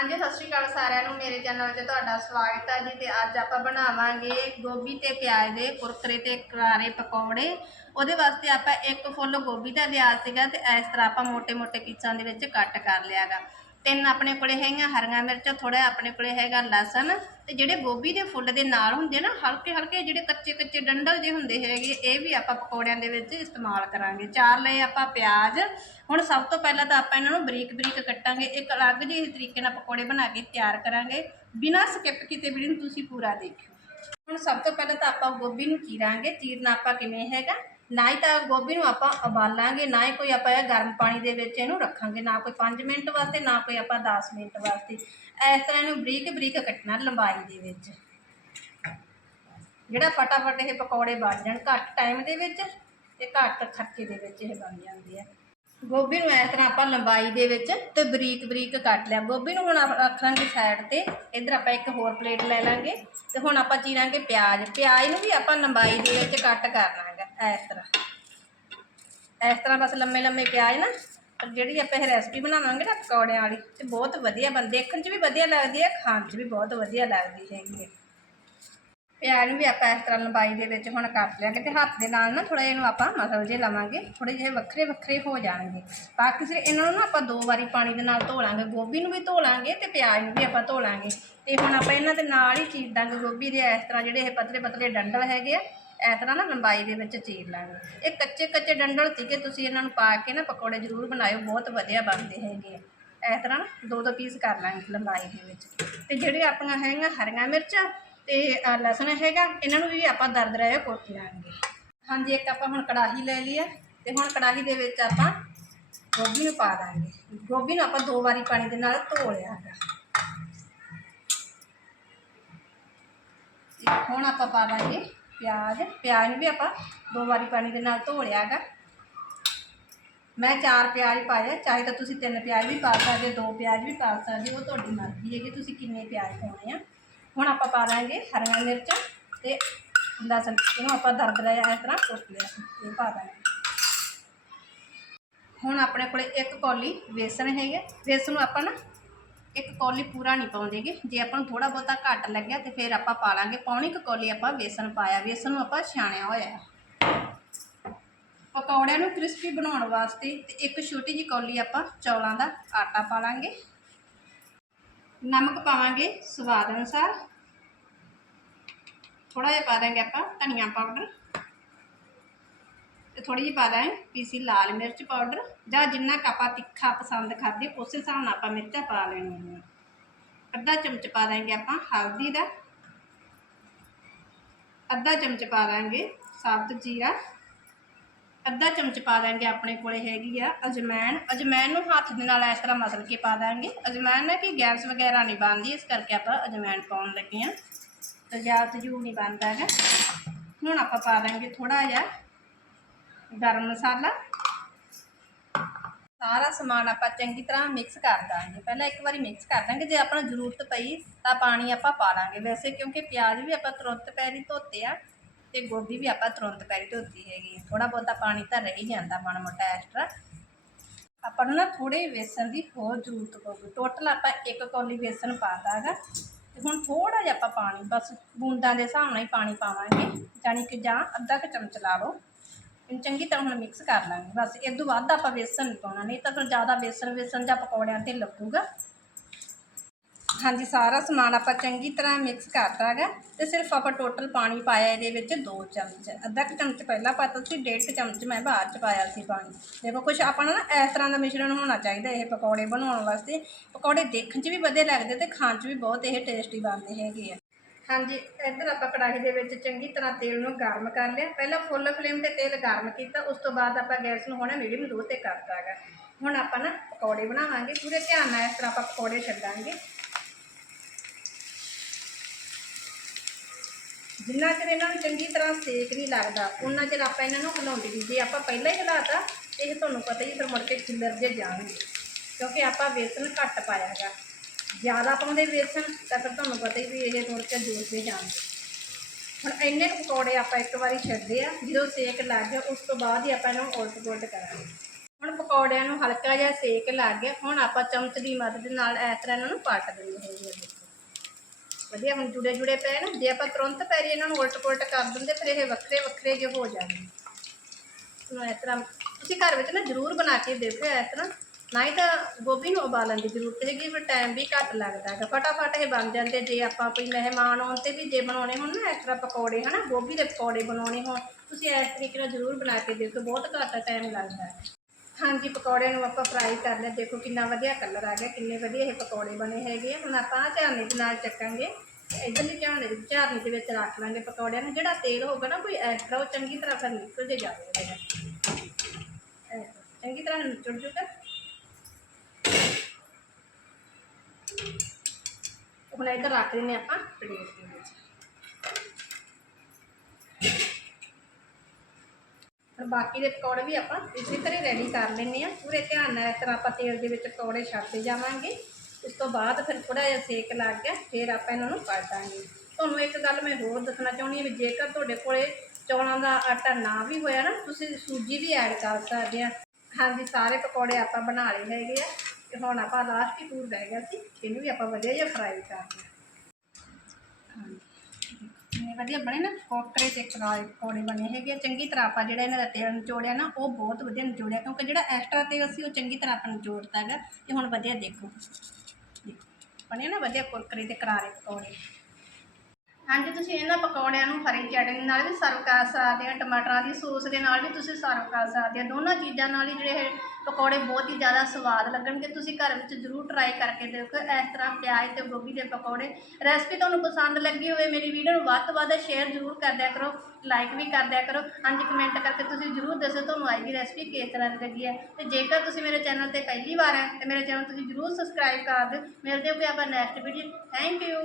ਹਾਂਜੀ, ਸਤਿ ਸ਼੍ਰੀ ਅਕਾਲ ਸਾਰਿਆਂ ਨੂੰ। ਮੇਰੇ ਚੈਨਲ 'ਤੇ ਤੁਹਾਡਾ ਸਵਾਗਤ ਹੈ ਜੀ ਤੇ ਅੱਜ ਆਪਾਂ ਬਣਾਵਾਂਗੇ ਗੋਭੀ ਤੇ ਪਿਆਜ਼ ਦੇ ਕੁਰਕਰੇ ਤੇ ਕਰਾਰੇ ਪਕੌੜੇ। ਉਹਦੇ ਵਾਸਤੇ ਆਪਾਂ ਇੱਕ ਫੁੱਲ ਗੋਭੀ ਦਾ ਲਿਆ ਸੀਗਾ ਤੇ ਇਸ ਤਰ੍ਹਾਂ ਆਪਾਂ ਮੋٹے-ਮੋٹے ਪੀਸਾਂ ਦੇ ਵਿੱਚ ਕੱਟ ਕਰ ਲਿਆਗਾ। ਤਿੰਨ ਆਪਣੇ ਕੋਲੇ ਹੈਗੀਆਂ, ਹਰੀਆਂ ਮਿਰਚਾਂ ਥੋੜਾ ਆਪਣੇ ਕੋਲੇ ਹੈਗਾ ਲਸਣ ਤੇ ਜਿਹੜੇ ਗੋਭੀ ਦੇ ਫੁੱਲ ਦੇ ਨਾਲ ਹੁੰਦੇ ਨਾ ਹਲਕੇ ਹਲਕੇ ਜਿਹੜੇ ਕੱਚੇ ਕੱਚੇ ਡੰਡਲ ਜਿਹੇ ਹੁੰਦੇ ਹੈਗੇ, ਇਹ ਵੀ ਆਪਾਂ ਪਕੌੜਿਆਂ ਦੇ ਵਿੱਚ ਇਸਤੇਮਾਲ ਕਰਾਂਗੇ। ਚਾਰ ਲਏ ਆਪਾਂ ਪਿਆਜ਼। ਹੁਣ ਸਭ ਤੋਂ ਪਹਿਲਾਂ ਤਾਂ ਆਪਾਂ ਇਹਨਾਂ ਨੂੰ ਬਰੀਕ ਬਰੀਕ ਕੱਟਾਂਗੇ। ਇੱਕ ਅਲੱਗ ਜਿਹੇ ਤਰੀਕੇ ਨਾਲ ਪਕੌੜੇ ਬਣਾ ਕੇ ਤਿਆਰ ਕਰਾਂਗੇ। ਬਿਨਾਂ ਸਕਿਪ ਕੀਤੇ ਵੀਡੀਓ ਨੂੰ ਤੁਸੀਂ ਪੂਰਾ ਦੇਖਿਓ। ਹੁਣ ਸਭ ਤੋਂ ਪਹਿਲਾਂ ਤਾਂ ਆਪਾਂ ਗੋਭੀ ਨੂੰ ਚੀਰਾਂਗੇ। ਚੀਰਨਾ ਆਪਾਂ ਕਿਵੇਂ ਹੈਗਾ? ਨਾ ਹੀ ਤਾਂ ਗੋਭੀ ਨੂੰ ਆਪਾਂ ਉਬਾਲਾਂਗੇ, ਨਾ ਹੀ ਕੋਈ ਆਪਾਂ ਇਹ ਗਰਮ ਪਾਣੀ ਦੇ ਵਿੱਚ ਇਹਨੂੰ ਰੱਖਾਂਗੇ, ਨਾ ਕੋਈ 5 ਮਿੰਟ ਵਾਸਤੇ, ਨਾ ਕੋਈ ਆਪਾਂ 10 ਮਿੰਟ ਵਾਸਤੇ। ਇਸ ਤਰ੍ਹਾਂ ਇਹਨੂੰ ਬਰੀਕ ਬਰੀਕ ਕੱਟਣਾ ਲੰਬਾਈ ਦੇ ਵਿੱਚ। ਜਿਹੜਾ ਫਟਾਫਟ ਇਹ ਪਕੌੜੇ ਬਣ ਜਾਣ, ਘੱਟ ਟਾਈਮ ਦੇ ਵਿੱਚ ਤੇ ਘੱਟ ਖਰਚੇ ਦੇ ਵਿੱਚ ਇਹ ਬਣ ਜਾਂਦੇ ਆ। ਗੋਭੀ ਨੂੰ ਇਸ ਤਰ੍ਹਾਂ ਆਪਾਂ ਲੰਬਾਈ ਦੇ ਵਿੱਚ ਤੇ ਬਰੀਕ ਬਰੀਕ ਕੱਟ ਲਿਆ। ਗੋਭੀ ਨੂੰ ਹੁਣ ਰੱਖ ਲਾਂਗੇ ਸਾਈਡ ਤੇ, ਇੱਧਰ ਆਪਾਂ ਇੱਕ ਹੋਰ ਪਲੇਟ ਲੈ ਲਾਂਗੇ ਤੇ ਹੁਣ ਆਪਾਂ ਚੀਰਾਂਗੇ ਪਿਆਜ਼। ਪਿਆਜ਼ ਨੂੰ ਵੀ ਆਪਾਂ ਲੰਬਾਈ ਦੇ ਵਿੱਚ ਕੱਟ ਕਰਨਾ ਹੈਗਾ ਇਸ ਤਰ੍ਹਾਂ। ਇਸ ਤਰ੍ਹਾਂ ਬਸ ਲੰਮੇ ਲੰਮੇ ਪਿਆਜ਼ ਨਾ ਪਰ ਜਿਹੜੀ ਆਪਾਂ ਇਹ ਰੈਸਪੀ ਬਣਾਵਾਂਗੇ ਨਾ ਪਕੌੜਿਆਂ ਵਾਲੀ, ਤੇ ਬਹੁਤ ਵਧੀਆ ਬਣ, ਦੇਖਣ 'ਚ ਵੀ ਵਧੀਆ ਲੱਗਦੀ ਹੈ, ਖਾਣ 'ਚ ਵੀ ਬਹੁਤ ਵਧੀਆ ਲੱਗਦੀ ਹੈਗੀ ਹੈ। ਪਿਆਜ਼ ਨੂੰ ਵੀ ਆਪਾਂ ਇਸ ਤਰ੍ਹਾਂ ਲੰਬਾਈ ਦੇ ਵਿੱਚ ਹੁਣ ਕੱਟ ਲਿਆ ਕਿਤੇ ਹੱਥ ਦੇ ਨਾਲ ਨਾ ਥੋੜਾ ਇਹਨੂੰ ਆਪਾਂ ਮਸਲ ਜੇ ਲਵਾਂਗੇ ਥੋੜੇ ਜਿਹੇ ਵੱਖਰੇ ਵੱਖਰੇ ਹੋ ਜਾਣਗੇ। ਬਾਕੀ ਸਿਰ ਇਹਨਾਂ ਨੂੰ ਨਾ ਆਪਾਂ ਦੋ ਵਾਰੀ ਪਾਣੀ ਦੇ ਨਾਲ ਧੋ ਲਾਂਗੇ, ਗੋਭੀ ਨੂੰ ਵੀ ਧੋ ਲਾਂਗੇ ਤੇ ਪਿਆਜ਼ ਨੂੰ ਵੀ ਆਪਾਂ ਧੋ ਲਾਂਗੇ। ਤੇ ਹੁਣ ਆਪਾਂ ਇਹਨਾਂ ਦੇ ਨਾਲ ਹੀ ਚੀਰ ਦਾਂਗੇ ਗੋਭੀ ਦੇ, ਇਸ ਤਰ੍ਹਾਂ ਜਿਹੜੇ ਇਹ ਪਤਲੇ ਪਤਲੇ ਡੰਡਲ ਹੈਗੇ ਆ ਇਸ ਤਰ੍ਹਾਂ ਨਾ ਲੰਬਾਈ ਦੇ ਵਿੱਚ ਚੀਰ ਲਾਂਗੇ। ਇਹ ਕੱਚੇ ਕੱਚੇ ਡੰਡਲ ਸੀਗੇ, ਤੁਸੀਂ ਇਹਨਾਂ ਨੂੰ ਪਾ ਕੇ ਨਾ ਪਕੌੜੇ ਜ਼ਰੂਰ ਬਣਾਇਓ, ਬਹੁਤ ਵਧੀਆ ਬਣਦੇ ਹੈਗੇ ਆ। ਇਸ ਤਰ੍ਹਾਂ ਨਾ ਦੋ ਦੋ ਪੀਸ ਕਰ ਲਾਂਗੇ ਲੰਬਾਈ ਦੇ ਵਿੱਚ। ਤੇ ਜਿਹੜੇ ਆਪਣੀਆਂ ਹੈਗੀਆਂ ਹਰੀਆਂ ਮਿਰਚਾਂ ਤੇ ਲਸਣ ਹੈਗਾ, ਇਹਨਾਂ ਨੂੰ ਵੀ ਆਪਾਂ ਦਰਦਰਾ ਜਿਹਾ ਕੁੱਟ ਲਾਂਗੇ। ਹਾਂਜੀ, ਇੱਕ ਆਪਾਂ ਹੁਣ ਕੜਾਹੀ ਲੈ ਲਈ ਆ ਤੇ ਹੁਣ ਕੜਾਹੀ ਦੇ ਵਿੱਚ ਆਪਾਂ ਗੋਭੀ ਨੂੰ ਪਾ ਦਾਂਗੇ। ਗੋਭੀ ਨੂੰ ਆਪਾਂ ਦੋ ਵਾਰੀ ਪਾਣੀ ਦੇ ਨਾਲ ਧੋ ਲਿਆ ਹੈਗਾ। ਤੇ ਹੁਣ ਆਪਾਂ ਪਾ ਦਾਂਗੇ ਪਿਆਜ਼ ਪਿਆਜ਼ ਨੂੰ ਵੀ ਆਪਾਂ ਦੋ ਵਾਰੀ ਪਾਣੀ ਦੇ ਨਾਲ ਧੋ ਲਿਆ ਹੈਗਾ। ਮੈਂ ਚਾਰ ਪਿਆਜ਼ ਪਾਇਆ ਚਾਹੇ ਤਾਂ ਤੁਸੀਂ ਤਿੰਨ ਪਿਆਜ਼ ਵੀ ਪਾ ਸਕਦੇ ਹੋ ਦੋ ਪਿਆਜ਼ ਵੀ ਪਾ ਸਕਦੇ ਹੋ ਉਹ ਤੁਹਾਡੀ ਮਰਜ਼ੀ ਹੈ ਕਿ ਤੁਸੀਂ ਕਿੰਨੇ ਪਿਆਜ਼ ਪਾਉਣੇ ਆ। ਹੁਣ ਆਪਾਂ ਪਾ ਦਾਂਗੇ ਹਰੀਆਂ ਮਿਰਚਾਂ ਤੇ ਲਸਣ, ਇਹਨੂੰ ਆਪਾਂ ਦਰਦਰਾ ਜਿਹਾ ਇਸ ਤਰ੍ਹਾਂ ਕੁੱਟ ਲਿਆ, ਇਹ ਪਾ ਦਾਂਗੇ। ਹੁਣ ਆਪਣੇ ਕੋਲੇ ਇੱਕ ਕੌਲੀ ਵੇਸਣ ਹੈਗਾ, ਵੇਸਣ ਨੂੰ ਆਪਾਂ ਨਾ ਇੱਕ ਕੌਲੀ ਪੂਰਾ ਨਹੀਂ ਪਾਉਂਦੇਗੇ ਜੇ ਆਪਾਂ ਨੂੰ ਥੋੜਾ ਬਹੁਤਾ ਘੱਟ ਲੱਗਿਆ ਤੇ ਫਿਰ ਆਪਾਂ ਪਾ ਲਾਂਗੇ। ਪੌਣੀ ਕੁ ਕੌਲੀ ਆਪਾਂ ਵੇਸਣ ਪਾਇਆ। ਵੇਸਣ ਨੂੰ ਆਪਾਂ ਛਾਣਿਆ ਹੋਇਆ ਪਕੌੜਿਆਂ ਨੂੰ ਕ੍ਰਿਸਪੀ ਬਣਾਉਣ ਵਾਸਤੇ ਤੇ ਇੱਕ ਛੋਟੀ ਜਿਹੀ ਕੌਲੀ ਆਪਾਂ ਚੌਲਾਂ ਦਾ ਆਟਾ ਪਾ ਲਾਂਗੇ। ਨਮਕ ਪਾਵਾਂਗੇ ਸਵਾਦ ਅਨੁਸਾਰ। ਥੋੜਾ ਜਿਹਾ ਪਾ ਦਾਂਗੇ ਆਪਾਂ ਧਨੀਆ ਪਾਊਡਰ। ਤੇ ਥੋੜੀ ਜਿਹੀ ਪਾ ਦਾਂਗੇ ਪੀਸੀ ਲਾਲ ਮਿਰਚ ਪਾਊਡਰ, ਜਾਂ ਜਿੰਨਾ ਕੁ ਆਪਾਂ ਤਿੱਖਾ ਪਸੰਦ ਕਰਦੇ ਉਸ ਹਿਸਾਬ ਨਾਲ ਆਪਾਂ ਮਿਰਚਾਂ ਪਾ ਲੈਣੀਆਂ ਨੇ। ਅੱਧਾ ਚਮਚ ਪਾ ਦਾਂਗੇ ਆਪਾਂ ਹਲਦੀ ਦਾ। ਅੱਧਾ ਚਮਚ ਪਾ ਦਾਂਗੇ ਸਾਬਤ ਜੀਰਾ। ਅੱਧਾ ਚਮਚ ਪਾ ਦਾਂਗੇ ਆਪਣੇ ਕੋਲੇ ਹੈਗੀ ਆ ਅਜਮੈਨ ਅਜਮੈਨ ਨੂੰ ਹੱਥ ਦੇ ਨਾਲ ਇਸ ਤਰ੍ਹਾਂ ਮਸਲ ਕੇ ਪਾ ਦਾਂਗੇ। ਅਜਮੈਨ ਨਾਲ ਕਿ ਗੈਸ ਵਗੈਰਾ ਨਹੀਂ ਬਣਦੀ, ਇਸ ਕਰਕੇ ਆਪਾਂ ਅਜਮੈਨ ਪਾਉਣ ਲੱਗੇ ਆ ਤੇਜ਼ਾਬ ਜੂ ਨਹੀਂ ਬਣਦਾ ਹੈਗਾ। ਹੁਣ ਆਪਾਂ ਪਾ ਦਾਂਗੇ ਥੋੜਾ ਜਿਹਾ ਗਰਮ ਮਸਾਲਾ। ਸਾਰਾ ਸਮਾਨ ਆਪਾਂ ਚੰਗੀ ਤਰ੍ਹਾਂ ਮਿਕਸ ਕਰ ਦਾਂਗੇ। ਪਹਿਲਾਂ ਇੱਕ ਵਾਰੀ ਮਿਕਸ ਕਰ ਦਾਂਗੇ। ਜੇ ਆਪਾਂ ਨੂੰ ਜ਼ਰੂਰਤ ਪਈ ਤਾਂ ਪਾਣੀ ਆਪਾਂ ਪਾ ਲਾਂਗੇ। ਵੈਸੇ ਕਿਉਂਕਿ ਪਿਆਜ਼ ਵੀ ਆਪਾਂ ਤੁਰੰਤ ਪੈਰੀ ਧੋਤੇ ਆ ਤੇ ਗੋਭੀ ਵੀ ਆਪਾਂ ਤੁਰੰਤ ਪੈਰੀ ਧੋਤੀ ਹੈਗੀ ਥੋੜਾ ਬਹੁਤਾ ਪਾਣੀ ਤਾਂ ਰਹਿ ਹੀ ਜਾਂਦਾ ਮਾੜਾ ਮੋਟਾ ਐਕਸਟਰਾ ਆਪਾਂ ਨੂੰ ਨਾ ਥੋੜੇ ਵੇਸਣ ਦੀ ਹੋਰ ਜ਼ਰੂਰਤ ਪਊਗੀ। ਟੋਟਲ ਆਪਾਂ ਇੱਕ ਕੌਲੀ ਵੇਸਣ ਪਾਤਾ ਹੈਗਾ ਤੇ ਹੁਣ ਥੋੜਾ ਜਿਹਾ ਆਪਾਂ ਪਾਣੀ, ਬਸ ਬੂੰਦਾਂ ਦੇ ਹਿਸਾਬ ਨਾਲ ਹੀ ਪਾਣੀ ਪਾਵਾਂਗੇ। ਜਾਣੀ ਕਿ ਜਾਂ ਅੱਧਾ ਕੁ ਚਮਚ ਲਾ ਲਓ। ਇਹਨੂੰ ਚੰਗੀ ਤਰ੍ਹਾਂ ਹੁਣ ਮਿਕਸ ਕਰ ਲਾਂਗੇ। ਬਸ ਇਹ ਤੋਂ ਵੱਧ ਆਪਾਂ ਵੇਸਣ ਨਹੀਂ ਪਾਉਣਾ, ਨਹੀਂ ਤਾਂ ਫਿਰ ਜ਼ਿਆਦਾ ਵੇਸਣ ਵੇਸਣ ਜਾਂ ਪਕੌੜਿਆਂ ਤੇ ਲੱਗੂਗਾ। ਹਾਂਜੀ, ਸਾਰਾ ਸਮਾਨ ਆਪਾਂ ਚੰਗੀ ਤਰ੍ਹਾਂ ਮਿਕਸ ਕਰਤਾ ਹੈਗਾ ਤੇ ਸਿਰਫ ਆਪਾਂ ਟੋਟਲ ਪਾਣੀ ਪਾਇਆ ਇਹਦੇ ਵਿੱਚ 2 ਚਮਚ। ਅੱਧਾ ਕੁ ਚਮਚ ਪਹਿਲਾਂ ਪਾਤਾ ਸੀ, ਡੇਢ ਕੁ ਚਮਚ ਮੈਂ ਬਾਅਦ ਚ ਪਾਇਆ ਸੀ ਪਾਣੀ। ਦੇਖੋ, ਕੁਛ ਆਪਾਂ ਨੂੰ ਨਾ ਇਸ ਤਰ੍ਹਾਂ ਦਾ ਮਿਸ਼ਰਣ ਹੋਣਾ ਚਾਹੀਦਾ ਇਹ ਪਕੌੜੇ ਬਣਾਉਣ ਵਾਸਤੇ। ਪਕੌੜੇ ਦੇਖਣ 'ਚ ਵੀ ਵਧੀਆ ਲੱਗਦੇ ਤੇ ਖਾਣ 'ਚ ਵੀ ਬਹੁਤ ਇਹ ਟੇਸਟੀ ਬਣਦੇ ਹੈਗੇ ਆ। ਹਾਂਜੀ, ਇੱਧਰ ਆਪਾਂ ਕੜਾਹੀ ਦੇ ਵਿੱਚ ਚੰਗੀ ਤਰ੍ਹਾਂ ਤੇਲ ਨੂੰ ਗਰਮ ਕਰ ਲਿਆ। ਪਹਿਲਾਂ ਫੁੱਲ ਫਲੇਮ ਤੇ ਤੇਲ ਗਰਮ ਕੀਤਾ, ਉਸ ਤੋਂ ਬਾਅਦ ਆਪਾਂ ਗੈਸ ਨੂੰ ਹੁਣ ਮੀਡੀਅਮ ਲੋ ਤੇ ਕਰਤਾ ਹੈਗਾ। ਹੁਣ ਆਪਾਂ ਨਾ ਪਕੌੜੇ ਬਣਾਵਾਂਗੇ, ਪੂਰੇ ਧਿਆਨ ਨਾਲ ਇਸ ਤਰ੍ਹਾਂ ਆਪਾਂ ਪਕੌੜੇ ਛੱਡਾਂਗੇ। ਜਿੰਨਾ ਚਿਰ ਇਹਨਾਂ ਨੂੰ ਚੰਗੀ ਤਰ੍ਹਾਂ ਸੇਕ ਨਹੀਂ ਲੱਗਦਾ ਉਹਨਾਂ ਚਿਰ ਆਪਾਂ ਇਹਨਾਂ ਨੂੰ ਹਿਲਾਉਂਦੇ ਨਹੀਂ। ਜੇ ਆਪਾਂ ਪਹਿਲਾਂ ਹੀ ਹਿਲਾਤਾ, ਇਹ ਤੁਹਾਨੂੰ ਪਤਾ ਹੀ ਫਿਰ ਮੁੜ ਕੇ ਖਿੱਲਰ ਜੇ ਜਾਣਗੇ। ਕਿਉਂਕਿ ਆਪਾਂ ਵੇਸਣ ਘੱਟ ਪਾਇਆ ਹੈਗਾ। ਜ਼ਿਆਦਾ ਪਾਉਂਦੇ ਵੇਸਣ ਤਾਂ ਫਿਰ ਤੁਹਾਨੂੰ ਪਤਾ ਹੀ ਵੀ ਇਹ ਮੁੜ ਕੇ ਜੂਸਦੇ ਜਾਣਗੇ। ਹੁਣ ਇੰਨੇ ਪਕੌੜੇ ਆਪਾਂ ਇੱਕ ਵਾਰੀ ਛੱਡਦੇ ਆ, ਜਦੋਂ ਸੇਕ ਲੱਗ ਗਿਆ, ਉਸ ਤੋਂ ਬਾਅਦ ਹੀ ਆਪਾਂ ਇਹਨਾਂ ਉਲਟ ਪੁਲਟ ਕਰਾਂਗੇ। ਹੁਣ ਪਕੌੜਿਆਂ ਨੂੰ ਹਲਕਾ ਜਿਹਾ ਸੇਕ ਲੱਗ ਗਿਆ, ਹੁਣ ਆਪਾਂ ਚਮਚ ਦੀ ਮਦਦ ਨਾਲ ਇਸ ਤਰ੍ਹਾਂ ਇਹਨਾਂ ਨੂੰ ਪੱਟ ਦਿੰਦੇ ਹੈਗੇ ਆ ਵਧੀਆ, ਹੁਣ ਜੁੜੇ ਜੁੜੇ ਪਏ ਨਾ, ਜੇ ਆਪਾਂ ਤੁਰੰਤ ਪੈਰੀ ਇਹਨਾਂ ਨੂੰ ਉਲਟ ਪੁਲਟ ਕਰ ਦਿੰਦੇ, ਫਿਰ ਇਹ ਵੱਖਰੇ ਵੱਖਰੇ ਜਿਹੇ ਹੋ ਜਾਣਗੇ। ਇਸ ਤਰ੍ਹਾਂ ਤੁਸੀਂ ਘਰ ਵਿੱਚ ਨਾ ਜ਼ਰੂਰ ਬਣਾ ਕੇ ਦੇਖਿਓ ਇਸ ਤਰ੍ਹਾਂ। ਨਾ ਹੀ ਤਾਂ ਗੋਭੀ ਨੂੰ ਉਬਾਲਣ ਦੀ ਜ਼ਰੂਰਤ ਹੈਗੀ, ਫਿਰ ਟਾਈਮ ਵੀ ਘੱਟ ਲੱਗਦਾ ਹੈਗਾ। ਫਟਾਫਟ ਇਹ ਬਣ ਜਾਂਦੇ ਜੇ ਆਪਾਂ ਕੋਈ ਮਹਿਮਾਨ ਆਉਣ ਤੇ ਵੀ ਜੇ ਬਣਾਉਣੇ ਹੋਣ ਨਾ ਐਕਸਟਰਾ ਤਰ੍ਹਾਂ ਪਕੌੜੇ, ਹਨਾ, ਗੋਭੀ ਦੇ ਪਕੌੜੇ ਬਣਾਉਣੇ ਹੋਣ, ਤੁਸੀਂ ਇਸ ਤਰੀਕੇ ਨਾਲ ਜ਼ਰੂਰ ਬਣਾ ਕੇ ਦੇਖੋ ਬਹੁਤ ਘੱਟ ਟਾਈਮ ਲੱਗਦਾ ਹੈ। ਹਾਂਜੀ ਪਕੌੜਿਆਂ ਨੂੰ ਆਪਾਂ ਫਰਾਈ ਕਰ ਲਿਆ। ਦੇਖੋ ਕਿੰਨਾ ਵਧੀਆ ਕਲਰ ਆ ਗਿਆ, ਕਿੰਨੇ ਵਧੀਆ ਇਹ ਪਕੌੜੇ ਬਣੇ ਹੈਗੇ ਹੁਣ ਆਪਾਂ ਆਹ ਦੇ ਨਾਲ ਚੱਕਾਂਗੇ। ਇਧਰਲੀ ਝਾਰਨੀ ਦੇ ਝਾਰਨੀ ਦੇ ਵਿੱਚ ਰੱਖ ਲਾਂਗੇ ਪਕੌੜਿਆਂ ਨੂੰ। ਜਿਹੜਾ ਤੇਲ ਹੋਊਗਾ ਨਾ, ਕੋਈ ਐਕਸਟਰਾ ਉਹ ਚੰਗੀ ਤਰ੍ਹਾਂ ਫਿਰ ਨਿਕਲ ਜੇ ਜਾਵੇ ਉਹਦੇ ਚੰਗੀ ਤਰ੍ਹਾਂ ਨਿਚੜ ਜੂਗਾ। ਹੁਣ ਇੱਧਰ ਰੱਖ ਦਿੰਦੇ ਆਪਾਂ ਪਲੇਟ ਦੇ ਵਿੱਚ। ਹੁਣ ਬਾਕੀ ਦੇ ਪਕੌੜੇ ਵੀ ਆਪਾਂ ਇਸੇ ਤਰ੍ਹਾਂ ਰੈਡੀ ਕਰ ਲੈਂਦੇ ਆ ਪੂਰੇ ਧਿਆਨ ਨਾਲ ਇਸ ਤਰ੍ਹਾਂ ਆਪਾਂ ਤੇਲ ਦੇ ਵਿੱਚ ਪਕੌੜੇ ਛੱਡਦੇ ਜਾਵਾਂਗੇ। ਉਸ ਤੋਂ ਬਾਅਦ ਫਿਰ ਥੋੜਾ ਜਿਹਾ ਸੇਕ ਲੱਗ ਗਿਆ, ਫਿਰ ਆਪਾਂ ਇਹਨਾਂ ਨੂੰ ਕੱਢ ਦਾਂਗੇ। ਤੁਹਾਨੂੰ ਇੱਕ ਗੱਲ ਮੈਂ ਹੋਰ ਦੱਸਣਾ ਚਾਹੁੰਦੀ ਹਾਂ ਵੀ ਜੇਕਰ ਤੁਹਾਡੇ ਕੋਲੇ ਚੌਲਾਂ ਦਾ ਆਟਾ ਨਾ ਵੀ ਹੋਇਆ ਨਾ, ਤੁਸੀਂ ਸੂਜੀ ਵੀ ਐਡ ਕਰ ਸਕਦੇ ਆ। ਹਾਂਜੀ, ਸਾਰੇ ਪਕੌੜੇ ਆਪਾਂ ਬਣਾ ਲਏ ਹੈਗੇ ਆ। ਤੇ ਹੁਣ ਆਪਾਂ ਲਾਸਟ ਹੀ ਪੂਰ ਰਹਿ ਗਿਆ ਸੀ, ਇਹਨੂੰ ਵੀ ਆਪਾਂ ਵਧੀਆ ਜਿਹਾ ਫਰਾਈ ਕਰਨਾ ਇਹ ਵਧੀਆ ਬਣੇ ਨਾ, ਕੋਕਰੇ ਤੇ ਕਰਾਏ ਪਕੌੜੇ ਬਣੇ ਹੈਗੇ ਆ। ਚੰਗੀ ਤਰ੍ਹਾਂ ਆਪਾਂ ਜਿਹੜਾ ਇਹਨਾਂ ਦਾ ਤੇਲ ਨਿਚੋੜਿਆ ਨਾ, ਉਹ ਬਹੁਤ ਵਧੀਆ ਨਿਚੋੜਿਆ, ਕਿਉਂਕਿ ਜਿਹੜਾ ਐਕਸਟਰਾ ਤੇਲ ਸੀ, ਉਹ ਚੰਗੀ ਤਰ੍ਹਾਂ ਆਪਾਂ ਨਿਚੋੜਤਾ ਹੈਗਾ। ਤੇ ਹੁਣ ਵਧੀਆ ਦੇਖੋ। ਬਣੇ ਨਾ ਵਧੀਆ ਕੁਰਕਰੇ ਤੇ ਕਰਾਰੇ ਪਕੌੜੇ। ਹਾਂਜੀ, ਤੁਸੀਂ ਇਹਨਾਂ ਪਕੌੜਿਆਂ ਨੂੰ ਹਰੀ ਚਟਨੀ ਨਾਲ ਵੀ ਸਰਵ ਕਰ ਸਕਦੇ ਹੋ, ਟਮਾਟਰਾਂ ਦੀ ਸੌਸ ਦੇ ਨਾਲ ਵੀ ਤੁਸੀਂ ਸਰਵ ਕਰ ਸਕਦੇ ਹੋ। ਦੋਨਾਂ ਚੀਜ਼ਾਂ ਨਾਲ ਹੀ ਜਿਹੜੇ ਇਹ ਪਕੌੜੇ ਬਹੁਤ ਹੀ ਜ਼ਿਆਦਾ ਸਵਾਦ ਲੱਗਣਗੇ। ਤੁਸੀਂ ਘਰ ਵਿੱਚ ਜ਼ਰੂਰ ਟਰਾਈ ਕਰਕੇ ਦੇਖੋ, ਇਸ ਤਰ੍ਹਾਂ ਪਿਆਜ਼ ਤੇ ਗੋਭੀ ਦੇ ਪਕੌੜੇ। ਰੈਸਪੀ ਤੁਹਾਨੂੰ ਪਸੰਦ ਲੱਗੀ ਹੋਵੇ ਮੇਰੀ ਵੀਡੀਓ ਨੂੰ, ਵੱਧ ਤੋਂ ਵੱਧ ਸ਼ੇਅਰ ਜ਼ਰੂਰ ਕਰ ਦਿਆ ਕਰੋ ਲਾਈਕ ਵੀ ਕਰ ਦਿਆ ਕਰੋ। ਹਾਂਜੀ ਕਮੈਂਟ ਕਰਕੇ ਤੁਸੀਂ ਜ਼ਰੂਰ ਦੱਸੋ ਤੁਹਾਨੂੰ ਅੱਜ ਦੀ ਰੈਸਪੀ ਕਿਸ ਤਰ੍ਹਾਂ ਦੀ ਲੱਗੀ ਹੈ। ਤੇ ਜੇਕਰ ਤੁਸੀਂ ਮੇਰੇ ਚੈਨਲ ਤੇ ਪਹਿਲੀ ਵਾਰ ਹੈ, ਤੇ ਮੇਰੇ ਚੈਨਲ ਤੁਸੀਂ ਜ਼ਰੂਰ ਸਬਸਕ੍ਰਾਈਬ ਕਰ ਦਿਓ। ਮਿਲਦੇ ਹਾਂ ਆਪਾਂ ਨੈਕਸਟ ਵੀਡੀਓ ਥੈਂਕ ਯੂ